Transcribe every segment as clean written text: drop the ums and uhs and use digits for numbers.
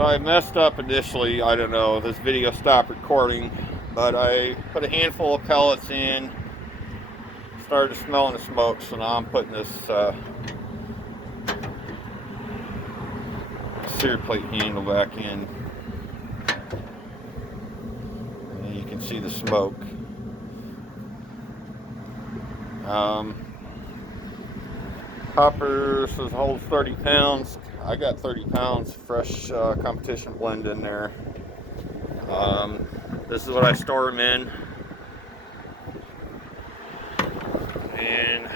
So I messed up initially. I don't know, this video stopped recording, but I put a handful of pellets in, started smelling the smoke, so now I'm putting this sear plate handle back in. And you can see the smoke. Hopper says holds 30 pounds. I got 30 pounds fresh competition blend in there. This is what I store them in. And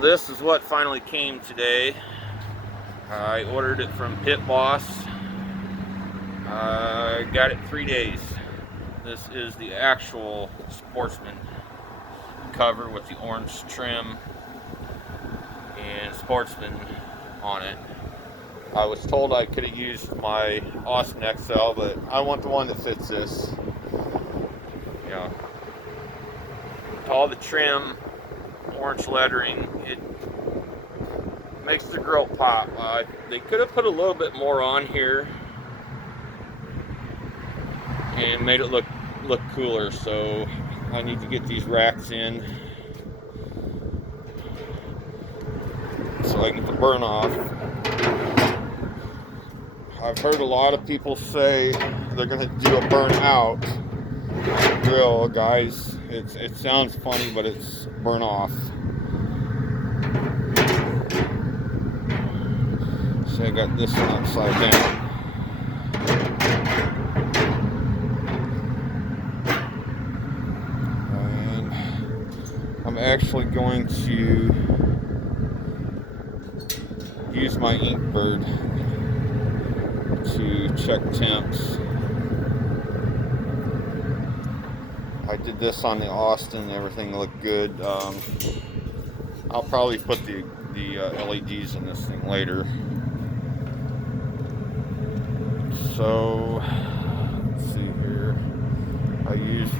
this is what finally came today. I ordered it from Pit Boss. I got it 3 days. This is the actual Sportsman cover with the orange trim and Sportsman on it. I was told I could have used my Austin XL, but I want the one that fits this. You know, all the trim, orange lettering, it makes the grill pop. They could have put a little bit more on here and made it look cooler, so I need to get these racks in so I can get the burn off. I've heard a lot of people say they're going to do a burn out grill, guys. It sounds funny, but it's burn off. So I got this one upside down. And I'm actually going to use my Inkbird to check temps. I did this on the Austin, everything looked good. I'll probably put the LEDs in this thing later. So let's see here. I use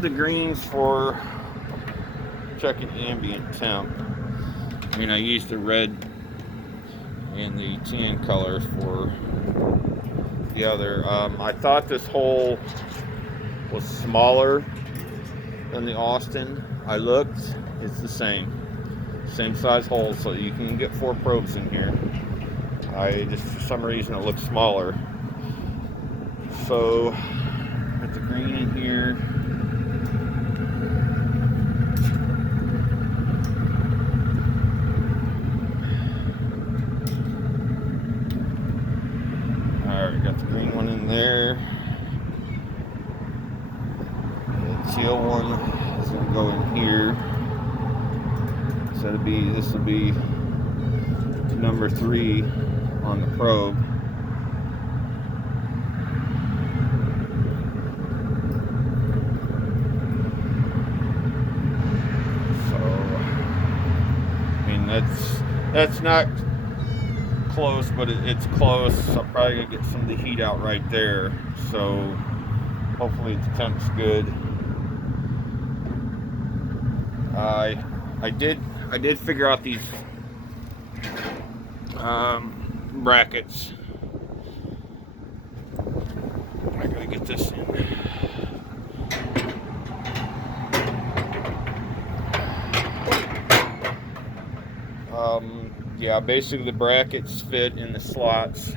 the greens for checking ambient temp. I mean, I use the red and the tan colors for the other. I thought this hole was smaller than the Austin. I looked, it's the same size hole, so you can get 4 probes in here. I just, for some reason, it looks smaller. So put the green in here. Alright, got the green one in there. The teal one is going to go in here. So this will be number 3 on the probe. So, I mean, that's not close, but it's close. I'm probably gonna get some of the heat out right there, so hopefully the temp's good. I did figure out these brackets. I gotta get this in. Yeah, basically the brackets fit in the slots,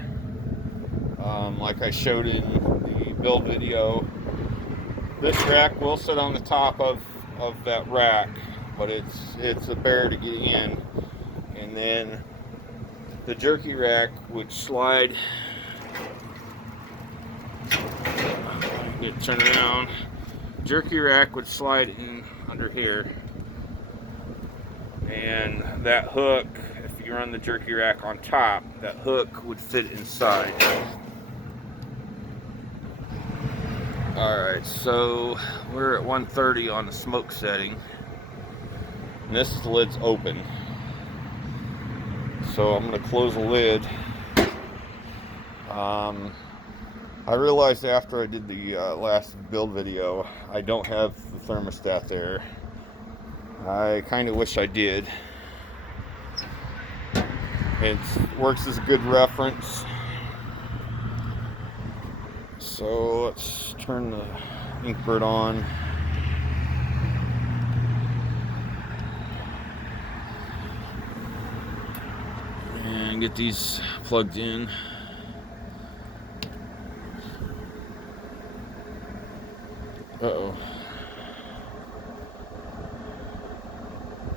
like I showed in the build video. This rack will sit on the top of that rack, but it's a bear to get in. And then the jerky rack would slide. Get turned around. Jerky rack would slide in under here, and that hook, if you run the jerky rack on top, that hook would fit inside. Alright, so we're at 130 on the smoke setting, and this lid's open, so I'm going to close the lid. I realized after I did the last build video, I don't have the thermostat there. I kind of wish I did. It works as a good reference. So let's turn the Inkbird on. And get these plugged in. Uh-oh.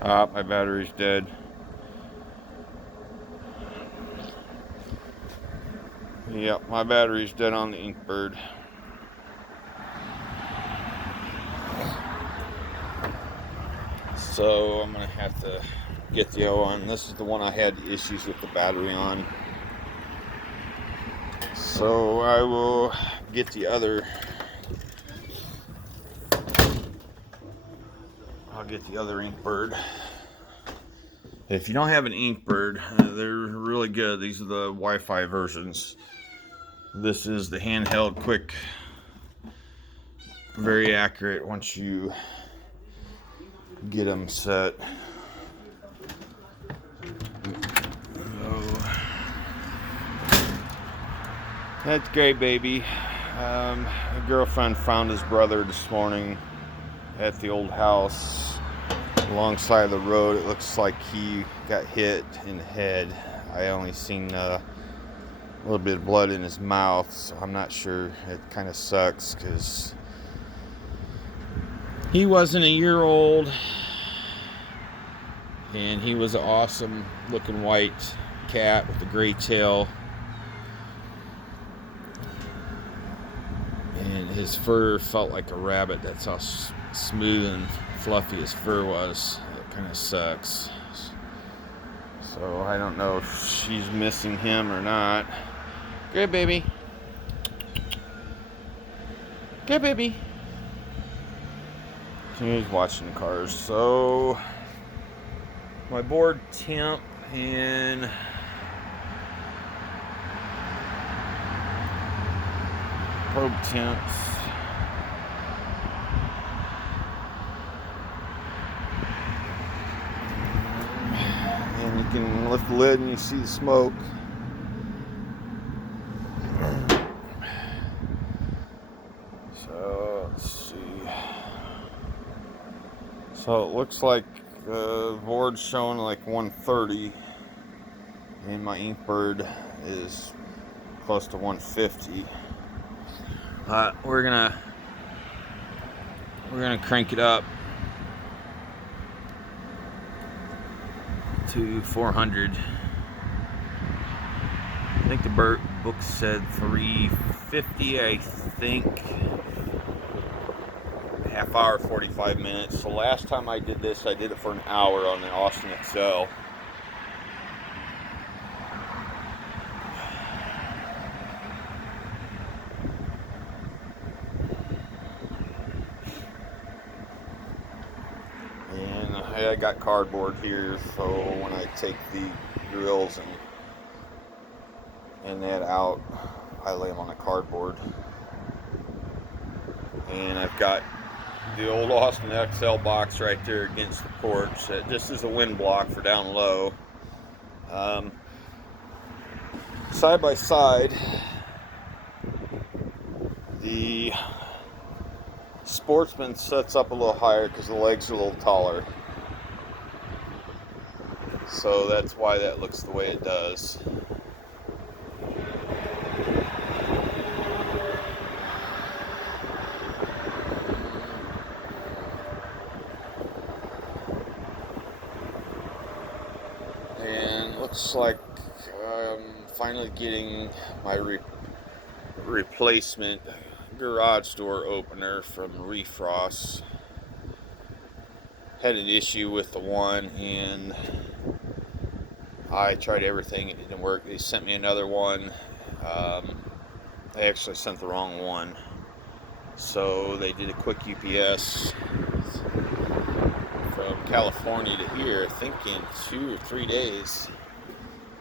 Ah, my battery's dead. Yep, my battery's dead on the Inkbird. So I'm gonna have to get the other one. This is the one I had issues with the battery on. So I will get the other. I'll get the other Inkbird. If you don't have an Inkbird, they're really good. These are the Wi-Fi versions. This is the handheld, quick, very accurate once you get them set. That's great, baby. My girlfriend found his brother this morning at the old house alongside the road. It looks like he got hit in the head. I only seen a little bit of blood in his mouth, so I'm not sure. It kind of sucks because he wasn't a year old and he was an awesome looking white cat with a gray tail. And his fur felt like a rabbit. That's how smooth and fluffy his fur was. It kind of sucks. So I don't know if she's missing him or not. Good baby. Good baby. He's watching the cars. So my board temp and probe temps. And you can lift the lid and you see the smoke. So let's see. So it looks like the board's showing like 130 and my Inkbird is close to 150. We're gonna crank it up to 400. I think the book said 350. I think half hour, 45 minutes. So last time I did this, I did it for an hour on the Austin XL. I got cardboard here, so when I take the grills and that out, I lay them on the cardboard. And I've got the old Austin XL box right there against the porch. That just is a wind block for down low. Side by side, the Sportsman sets up a little higher because the legs are a little taller. So that's why that looks the way it does. And it looks like I'm finally getting my replacement garage door opener from Refrost. Had an issue with the one and I tried everything, it didn't work. They sent me another one. They actually sent the wrong one. So they did a quick UPS from California to here, I think in 2 or 3 days.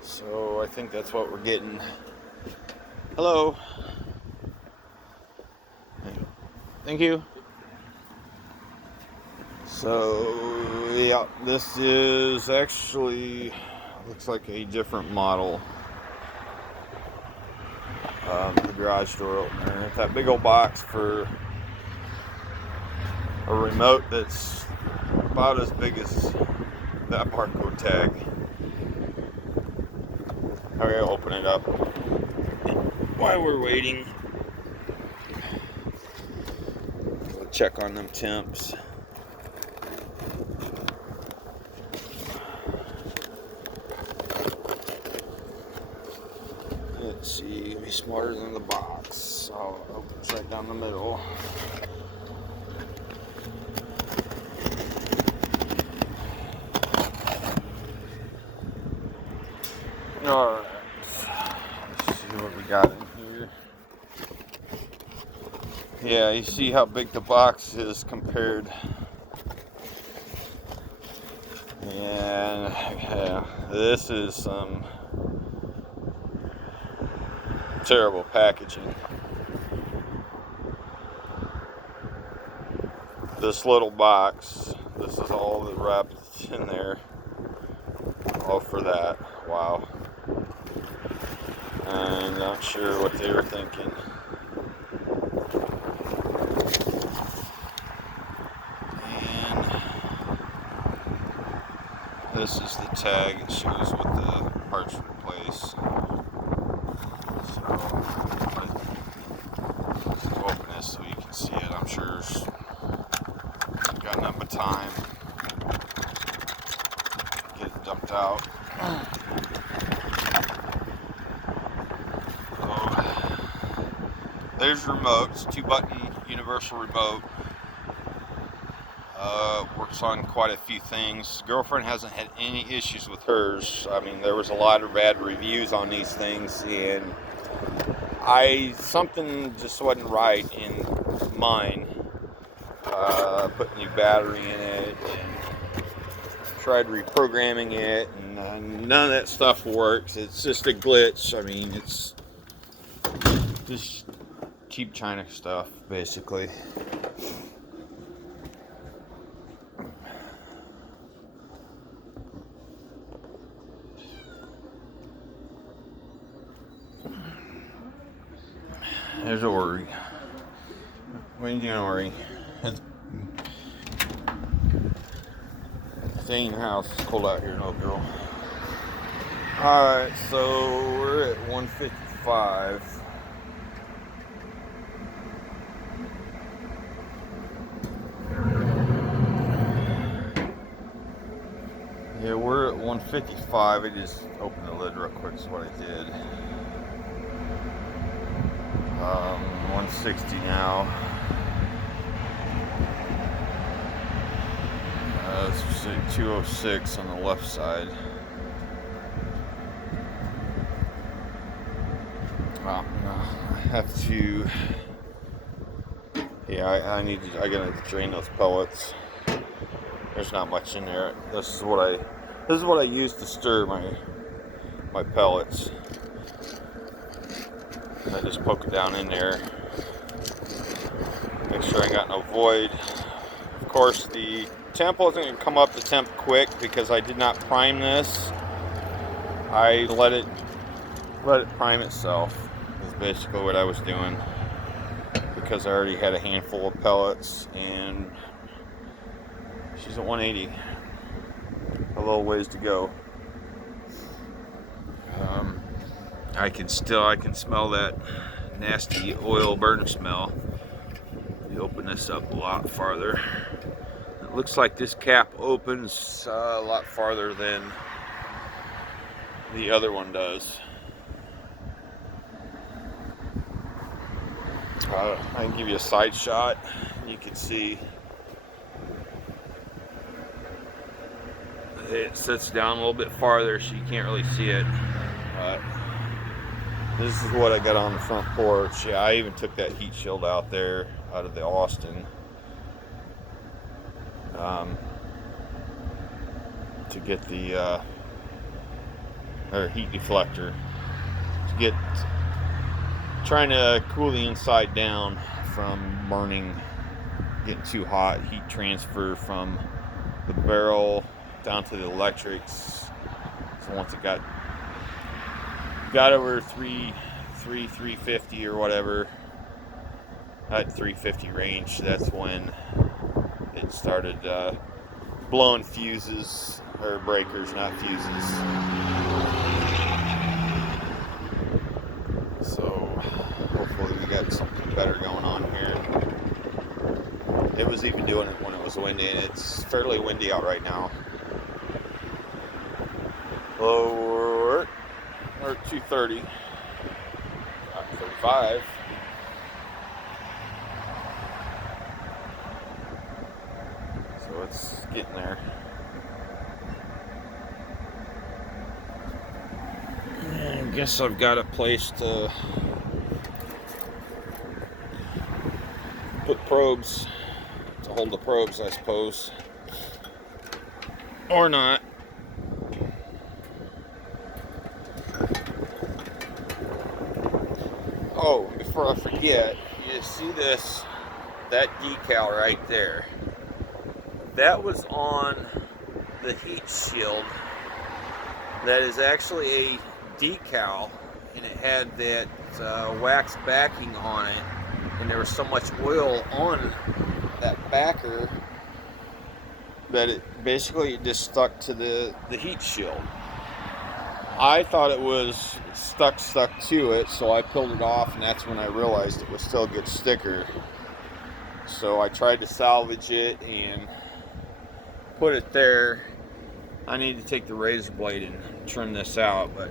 So I think that's what we're getting. Hello. Thank you. So yeah, this is actually looks like a different model. The garage door opener. It's that big old box for a remote that's about as big as that barcode tag. I'm gonna open it up while we're waiting. We'll check on them temps. Let's see, it'll be smarter than the box. So it opens right down the middle. Alright, let's see what we got in here. Yeah, you see how big the box is compared. And yeah, this is some terrible packaging. This little box, this is all that wrapped in there. All for that. Wow. I'm not sure what they were thinking. And this is the tag. It shows what the parts replace. So, I'll open this so you can see it. I'm sure I've got nothing but time to get it dumped out. There's remotes, 2-button universal remote. Works on quite a few things. Girlfriend hasn't had any issues with hers. I mean, there was a lot of bad reviews on these things, and something just wasn't right in mine. Put a new battery in it, and tried reprogramming it, and none of that stuff works. It's just a glitch. I mean, it's just cheap China stuff, basically. There's Ori. What are you doing, Ori? Stay in your house. It's cold out here, no girl. Alright, so we're at 155. Yeah, we're at 155. I just opened the lid real quick, is what I did. 160 now. Let's say 206 on the left side. I have to. Yeah, I gotta drain those pellets. There's not much in there. This is what I use to stir my pellets. I just poke it down in there. Make sure I got no void. Of course, the temp wasn't going to come up to temp quick because I did not prime this. I let it prime itself. Is basically what I was doing, because I already had a handful of pellets, and she's at 180. A little ways to go. I can smell that nasty oil burn smell. You open this up a lot farther. It looks like this cap opens a lot farther than the other one does. I can give you a side shot. You can see it sits down a little bit farther, so you can't really see it. This is what I got on the front porch. Yeah, I even took that heat shield out there, out of the Austin, to get the or heat deflector, to get trying to cool the inside down from burning, getting too hot. Heat transfer from the barrel down to the electrics. So once it got over 350 or whatever, at 350 range, that's when it started blowing fuses, or breakers, not fuses. So hopefully we got something better going on here. It was even doing it when it was windy, and it's fairly windy out right now. Lower, or 230, 35. So it's getting there. I guess I've got a place to put probes, to hold the probes, I suppose. Or not. Oh, before I forget, you see that decal right there? That was on the heat shield. That is actually a decal, and it had that wax backing on it, and there was so much oil on that backer that it basically just stuck to the heat shield. I thought it was stuck to it, so I peeled it off, and that's when I realized it was still a good sticker. So I tried to salvage it and put it there. I need to take the razor blade and trim this out, but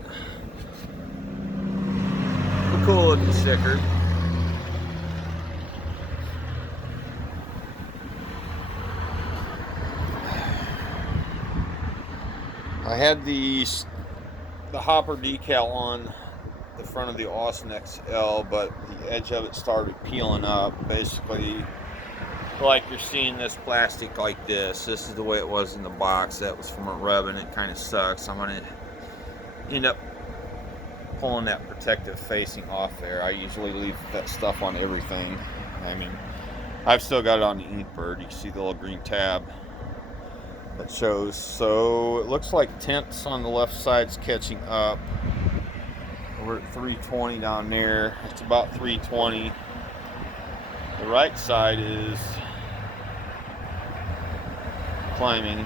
a cool looking sticker. I had the hopper decal on the front of the Austin XL, but the edge of it started peeling up. Basically, like you're seeing this plastic like this. This is the way it was in the box. That was from a rub, and it kind of sucks. I'm going to end up pulling that protective facing off there. I usually leave that stuff on everything. I mean, I've still got it on the Inkbird. You can see the little green tab that shows. So it looks like temps on the left side's catching up. We're at 320 down there. It's about 320. The right side is climbing.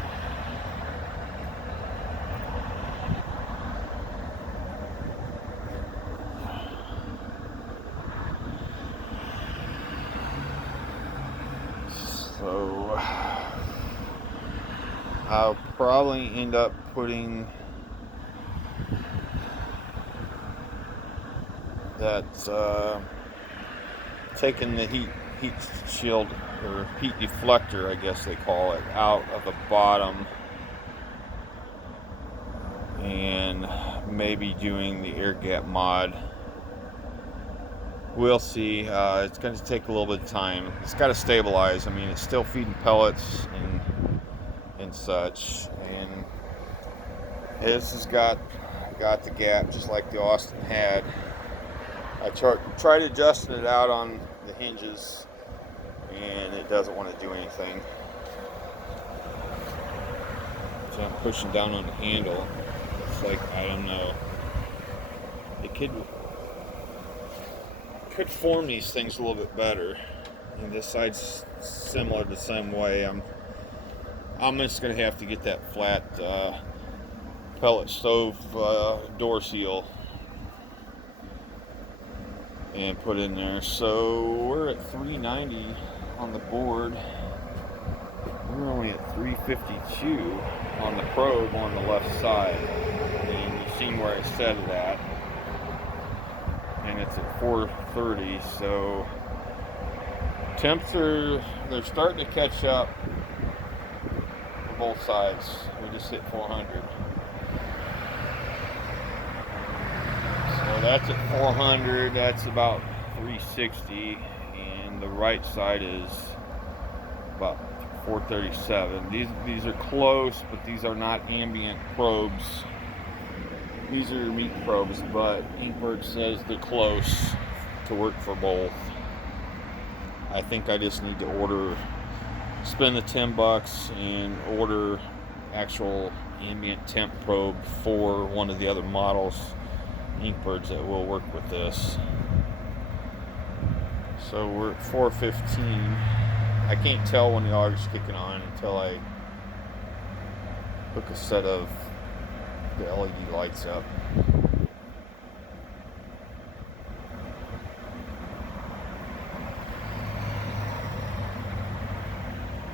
So I'll probably end up putting that, taking the heat shield, or heat deflector, I guess they call it, out of the bottom, and maybe doing the air gap mod. We'll see. It's going to take a little bit of time. It's got to stabilize. I mean, it's still feeding pellets and such, and this has got the gap just like the Austin had. I tried adjusting it out on the hinges, and it doesn't want to do anything. So I'm pushing down on the handle. It's like, I don't know. It could form these things a little bit better. And this side's similar the same way. I'm just gonna have to get that flat pellet stove door seal and put in there. So we're at 390 on the board. We're only at 352 on the probe on the left side, and you've seen where I set it at, and it's at 430. So temps they're starting to catch up for both sides. We just hit 400. So that's at 400. That's about 360, and the right side is about 437. These are close, but these are not ambient probes. These are meat probes, but Inkbird says they're close to work for both. I think I just need to spend the $10 and order actual ambient temp probe for one of the other models, Inkbirds, that will work with this. So we're at 4:15. I can't tell when the auger's kicking on until I hook a set of the LED lights up.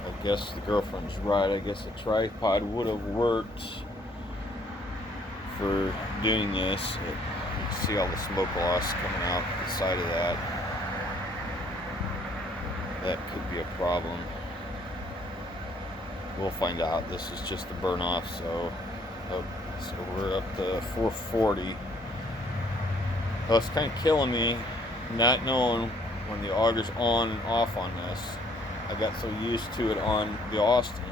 I guess the girlfriend's right. I guess a tripod would have worked for doing this. You can see all the smoke loss coming out the side of that. That could be a problem. We'll find out. This is just the burn off, so we're up to 440. Well, it's kind of killing me not knowing when the auger's on and off on this. I got so used to it on the Austin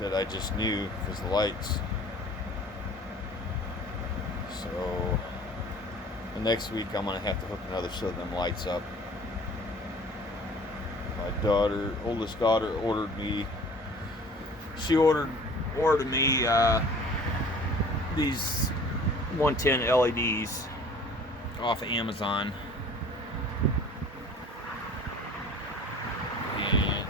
that I just knew because the lights. So the next week I'm gonna have to hook another set of them lights up. My oldest daughter, ordered me these 110 LEDs off of Amazon. And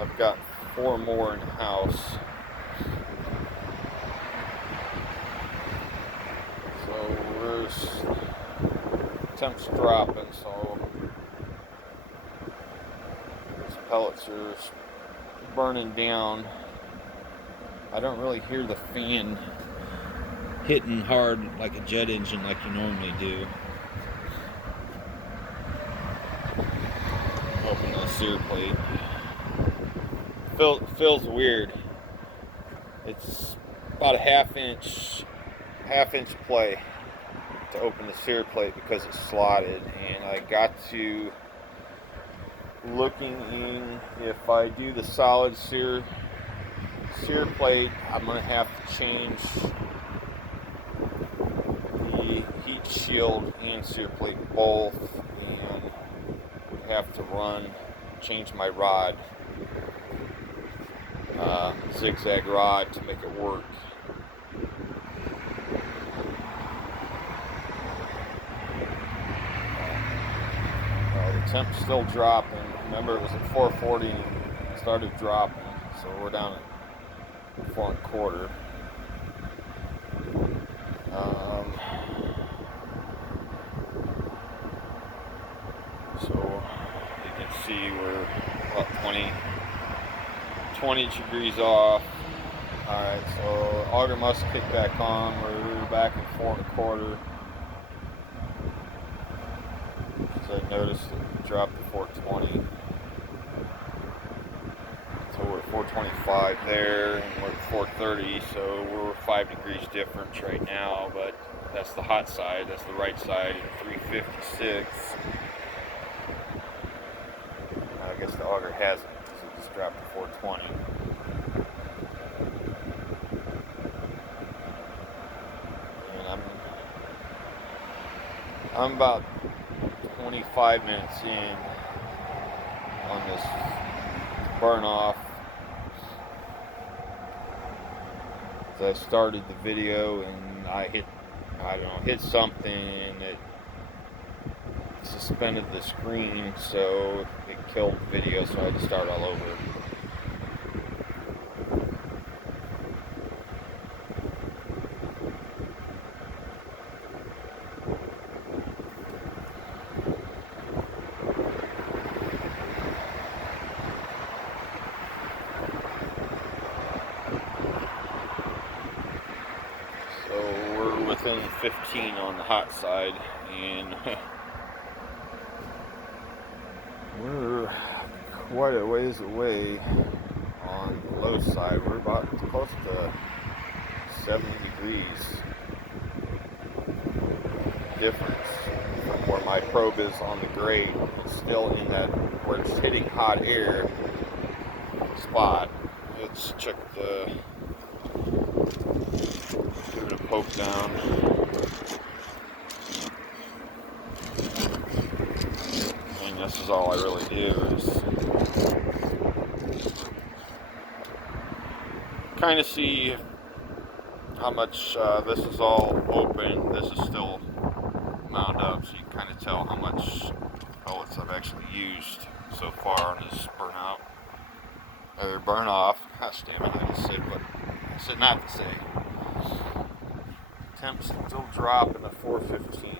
I've got 4 more in the house. So temps dropping, so these pellets are burning down. I don't really hear the fan hitting hard like a jet engine like you normally do. Open the sear plate. Feels weird. It's about a half inch play to open the sear plate because it's slotted, and I got to looking in. If I do the solid sear plate, I'm gonna have to change the heat shield and sear plate both, and would have to change my rod, zigzag rod, to make it work. The temp's still dropping. Remember, it was at 440 and it started dropping, so we're down at 4 1/4. So you can see we're about 20 degrees off. Alright, so auger must kick back on. We're back at 4 1/4. I noticed it dropped to 420. So we're at 425 there, and we're at 430, so we're 5 degrees difference right now, but that's the hot side, that's the right side at 356. I guess the auger hasn't, because it just dropped to 420. And I'm about 25 minutes in on this burn off. So I started the video and I hit something and it suspended the screen, so it killed the video, so I had to start all over. Within 15 on the hot side, and we're quite a ways away on the low side. We're about close to 70 degrees difference from where my probe is on the grate. It's still in that where it's hitting hot air spot. Let's check the poke down. And this is all I really do is kind of see how much this is all open. This is still mound up, so you can kind of tell how much pellets I've actually used so far on this burnout or burn off. Gosh damn it, I just said what I said not to say. Temps still dropping to 415,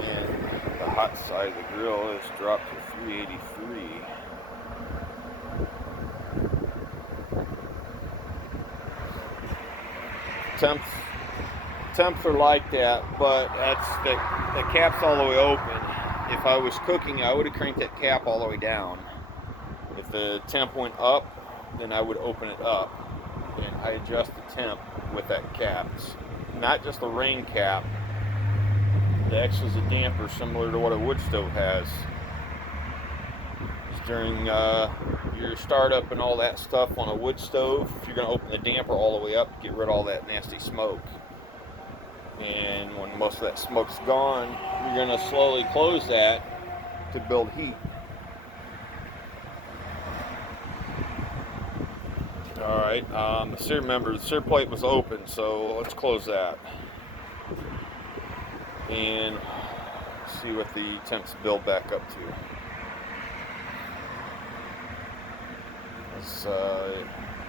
and the hot side of the grill is dropped to 383. Temps are like that, but that's the cap's all the way open. If I was cooking, I would have cranked that cap all the way down. If the temp went up, then I would open it up, and I adjust the temp with that cap. It's not just a rain cap. It actually is a damper similar to what a wood stove has. It's during your startup and all that stuff on a wood stove, you're going to open the damper all the way up to get rid of all that nasty smoke. And when most of that smoke's gone, you're going to slowly close that to build heat. Alright, remember the sear plate was open, so let's close that. And see what the temps build back up to.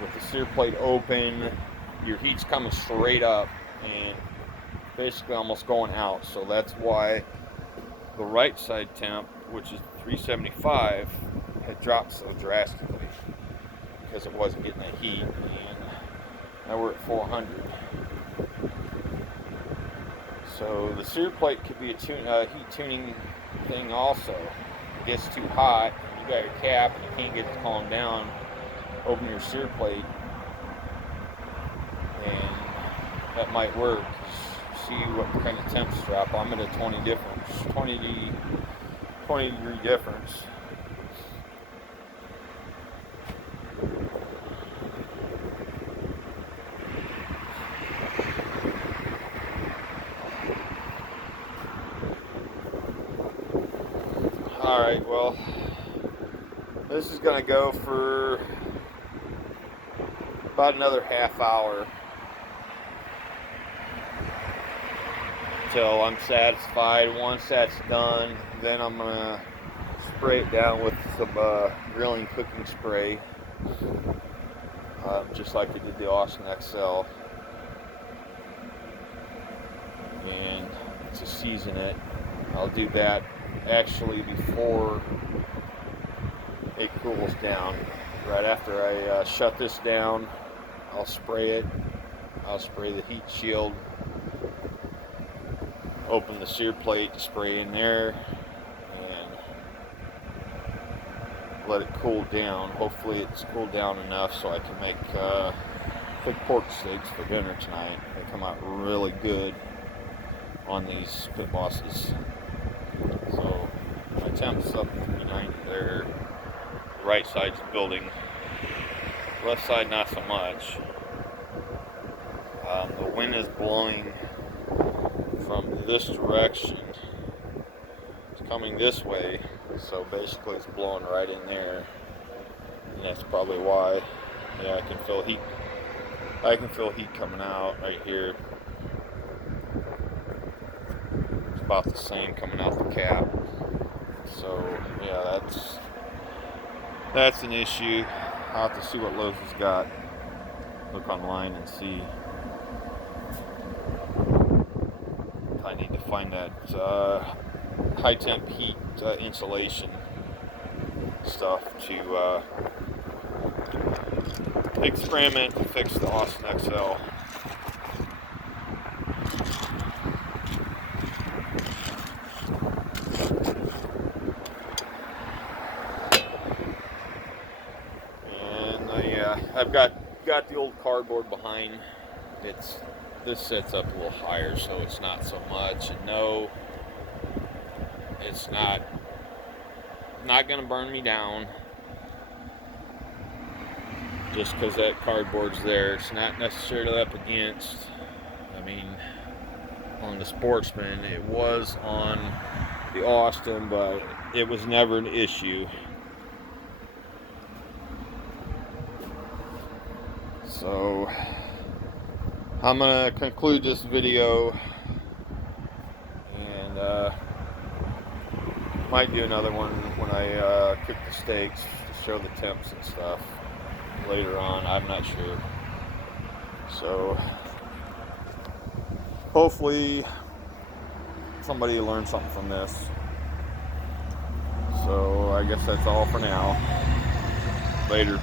With the sear plate open, your heat's coming straight up and basically almost going out, so that's why the right side temp, which is 375, had dropped so drastically, because it wasn't getting that heat, and now we're at 400. So the sear plate could be a heat tuning thing also. If it gets too hot, you got your cap and you can't get it to calm down, open your sear plate, and that might work. See what kind of temps drop. I'm at a 20 degree difference. Alright, well, this is going to go for about another half hour until I'm satisfied. Once that's done, then I'm going to spray it down with some grilling cooking spray, just like I did the Austin XL, and to season it. I'll do that actually before it cools down. Right after I shut this down, I'll spray it. I'll spray the heat shield, open the sear plate, spray in there, and let it cool down. Hopefully it's cooled down enough so I can make thick pork steaks for dinner tonight. They come out really good on these pit bosses. So my temp's up to 390 there. The right side's building. Left side not so much. The wind is blowing from this direction. It's coming this way, so basically it's blowing right in there, and that's probably why. Yeah, I can feel heat. I can feel heat coming out right here. It's about the same coming out the cap. So yeah, that's an issue. I'll have to see what Lowe's has got. Look online and see. I need to find that high temp heat insulation stuff to experiment to fix the Austin XL. And yeah, I've got the old cardboard behind. This sets up a little higher, so it's not so much. And no, it's not going to burn me down just because that cardboard's there. It's not necessarily up against. I mean, on the Sportsman, it was on the Austin, but it was never an issue. So I'm gonna conclude this video, and might do another one when I cook the steaks to show the temps and stuff later on. I'm not sure. So hopefully somebody learned something from this. So I guess that's all for now. Later.